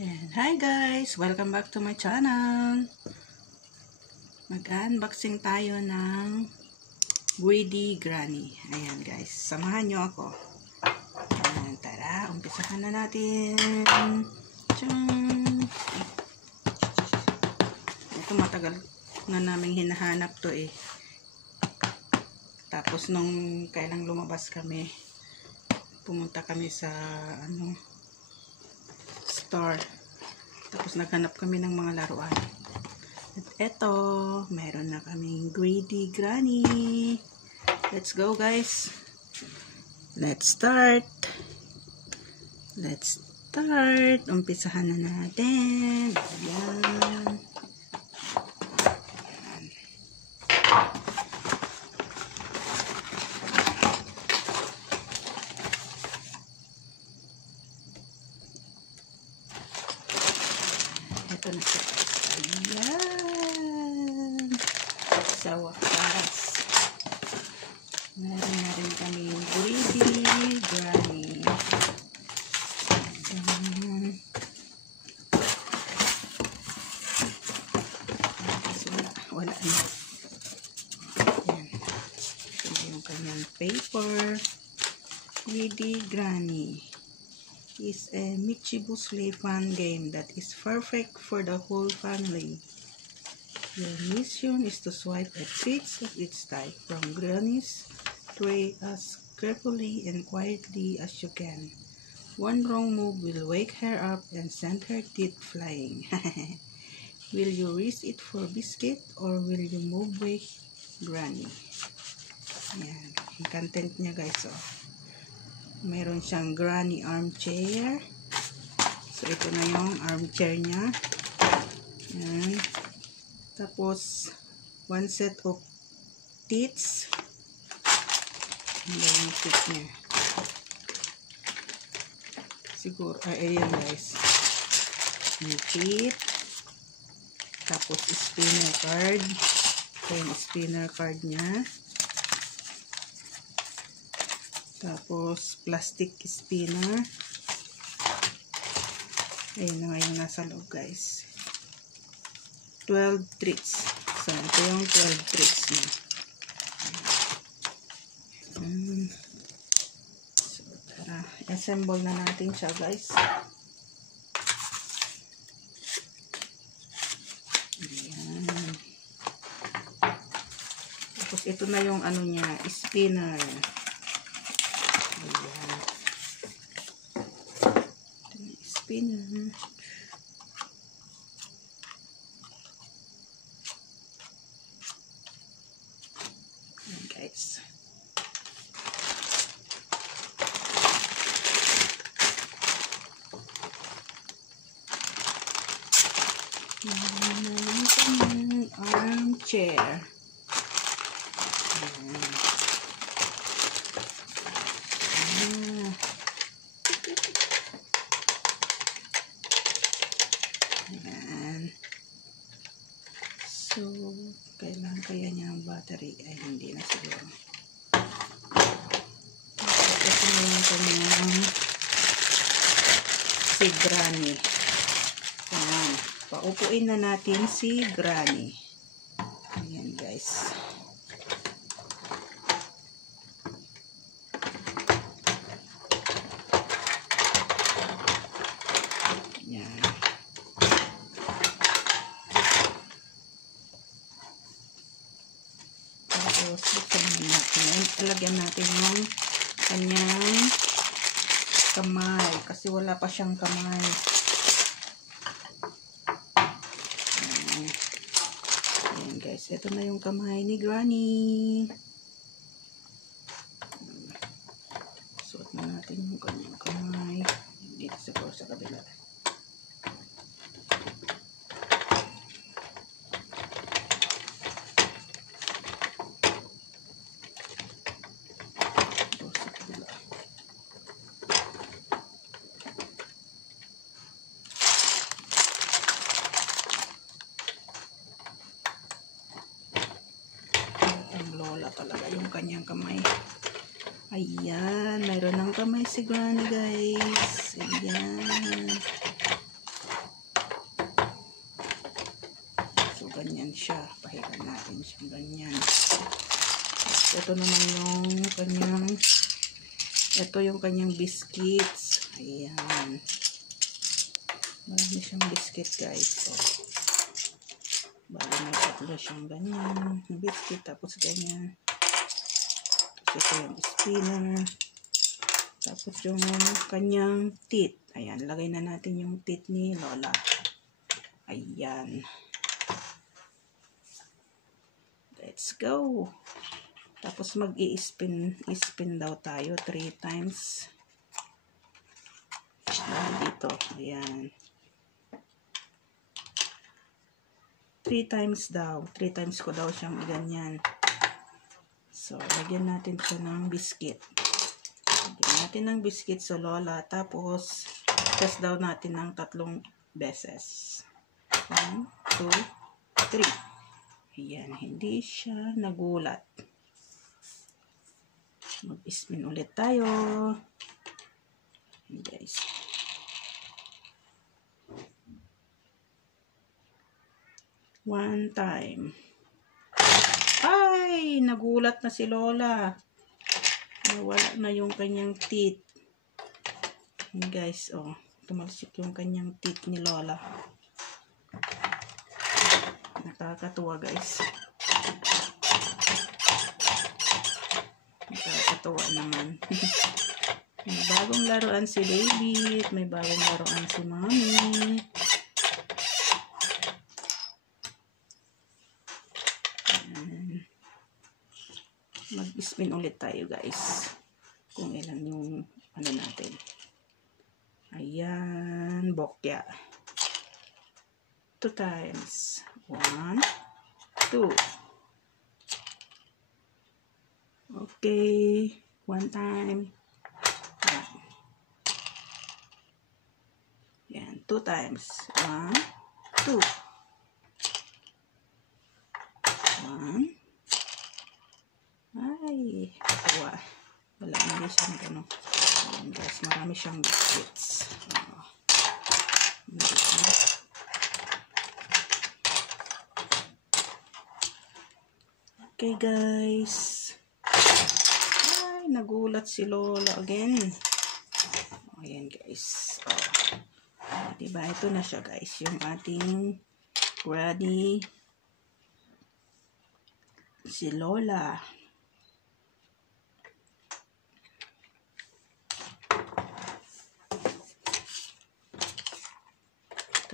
And hi guys! Welcome back to my channel. Mag-unboxing tayo ng Greedy Granny. Ayan guys, samahan nyo ako. Ayan, tara, umpisahan na natin. Tiyang! Ito matagal na namin hinahanap to eh. Tapos nung kailang lumabas kami, pumunta kami sa store. Tapos naghanap kami ng mga laruan. At eto, meron na kaming Greedy Granny. Let's go guys. Let's start. Umpisahan na natin. Ayan. Ito na siya. Ayan. Sa wakas. Meron na rin kami Greedy Granny. Ayan. Wala na. Ayan. Ito yung kanyang paper. Greedy Granny is a michibusley fun game that is perfect for the whole family. Your mission is to swipe a treats of its type from Granny's tray as carefully and quietly as you can. One wrong move will wake her up and send her teeth flying. Will you risk it for biscuit or will you move with Granny? Ayan. Ang content niya guys. Oh. Meron siyang Granny armchair. So, ito na yung armchair niya. Ayan. Tapos, one set of teats. Ayan yung teats niya. Siguro, ayan guys. Yung teat. Tapos, spinner card. Ito yung spinner card niya. Tapos, plastic spinner. Ayun na nga yung nasa loob, guys. 12 tricks. So, ito yung 12 tricks niya. So, tara. Assemble na natin siya, guys. Ayan. Tapos, ito na yung ano niya, spinner. Spinner. Ayan guys. Ayan, armchair. Ayan. So, kailangan kaya niya ang battery? Ay, hindi na siguro. Ito na yung kanyang si Granny. Ayan. Paupuin na natin si Granny. Ayan guys. Ayan. Tapos, ilagyan natin yung kanyang kamay. Kasi wala pa siyang kamay. Ayan guys. Ito na yung kamay ni Granny. Suot na natin yung kanyang kamay. Dito siguro sa kabila. Lola talaga yung kanyang kamay. Ayan, mayroon ng kamay si Granny guys. Ayan. siya. Pahiran natin siyang ganyan. Ito naman yung kanyang, ito yung kanyang biscuits. Ayan. Marami siyang biscuit, guys. So, bali may tatlo siyang ganyan. Biscuit, tapos ganyan. Tapos ito yung spinner. Tapos yung kanyang teeth. Ayan, lagay na natin yung teeth ni Lola. Ayan. Let's go. Tapos mag-i-spin daw tayo 3 times. Dito. Ayan. 3 times daw. 3 times ko daw siyang ganyan. So, lagyan natin siya ng biscuit. Lagyan natin ng biscuit sa Lola. Tapos, test daw natin ng 3 beses. 1, 2, 3. Ayan. Hindi siya nagulat. Mag-spin ulit tayo. Ayan, guys. One time. Ay! Nagulat na si Lola. Nawala na yung kanyang teeth. Ayan, guys. Oh, tumalsik yung kanyang teeth ni Lola. Nakakatuwa, guys. Nakakatuwa naman. May bagong laruan si David. May bagong laruan si Mommy. Mag-spin ulit tayo, guys. Kung ilan yung ano natin. Ayan. Bokya. 2 times. 1, 2. Okay. 1 time. Ayan. 2 times. 1, 2. 1. Ay, kawa. Wala, hindi siyang gano'n. Ayan, guys, marami siyang biscuits. Okay, guys. Ay, nagulat si Lola again. Ayan, guys. Diba, ito na siya, guys. Yung ating granny. Si Lola.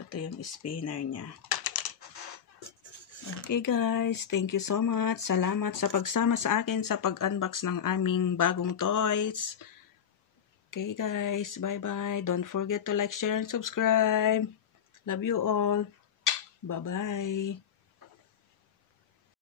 Ito yung spinner niya. Okay, guys, thank you so much. Salamat sa pagsama sa akin sa pag-unbox ng aming bagong toys. Okay, guys, bye-bye. Don't forget to like, share, and subscribe. Love you all. Bye-bye.